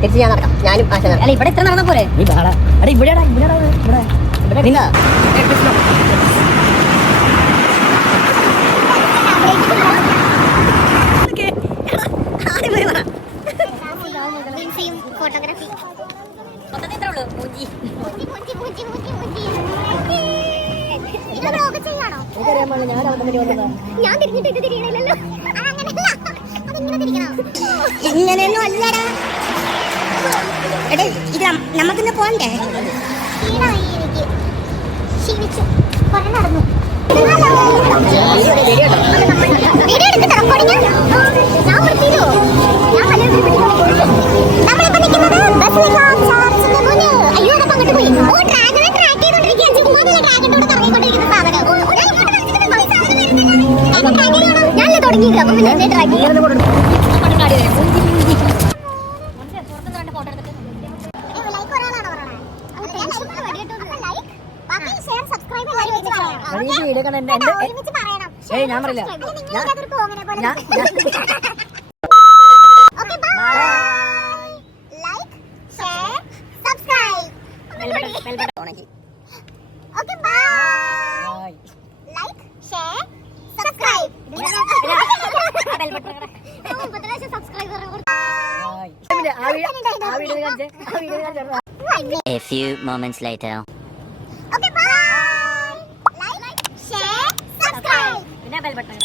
തിരിച്ച് ഞാൻ നടക്കാം. ഞാനും ആശ നടക്കാം. അല്ല ഇവിടെ ഇത്ര നടന്നാ പോരെ? നീ ഇവിടെ നില്ല. ഫോട്ടോഗ്രാഫി മൊത്തത്തിൽ ഇത്രേ ഉള്ളൂ. മൂഞ്ചി. എനിക്കറിയാൻ പാടില്ല, ഞാൻ അവിടെ വേണ്ടി വന്നതാ. ഞാൻ തിരിഞ്ഞിട്ട് ഇത് തിരിയണില്ലല്ലോ. അതിങ്ങനെ തിരിക്കണോ? ഇങ്ങനെയൊന്നും അല്ലടാ. എടേ ഇത് നമുക്കിന്ന് പോണ്ടേ? ക്ഷീണമായി എനിക്ക്. ക്ഷീണിച്ചു. കുറെ നടന്നു. വീഡിയോ എടുത്തിട്ട് റെക്കോർഡിംഗ് ഞാൻ നിർത്തിയോ? ഞാൻ നമ്മളിപ്പോ നിൽക്കുന്നത് ബസ്ലിക്കാം ചർച്ചിന്റെ മുന്നിൽ. അയ്യോ അതൊക്കെ അങ്ങോട്ട് പോയി. ഓ ഡ്രാഗനെ ട്രാക്ക് ചെയ്തോണ്ടിരിക്കുക. ചുമ്മാതല്ല ഡ്രാഗന്റെ കൂടെ കറങ്ങിക്കൊണ്ടിരിക്കുന്ന സാധനം. ഞാനല്ലേ തുടങ്ങിയത്. അപ്പൊ പിന്നെ എന്നെ ട്രാക്ക് ചെയ്യാൻ ഞാൻ പറയില്ല. A few moments later. Okay, bye. Like, share, subscribe. പിന്നെ ബെൽ ബട്ടൺ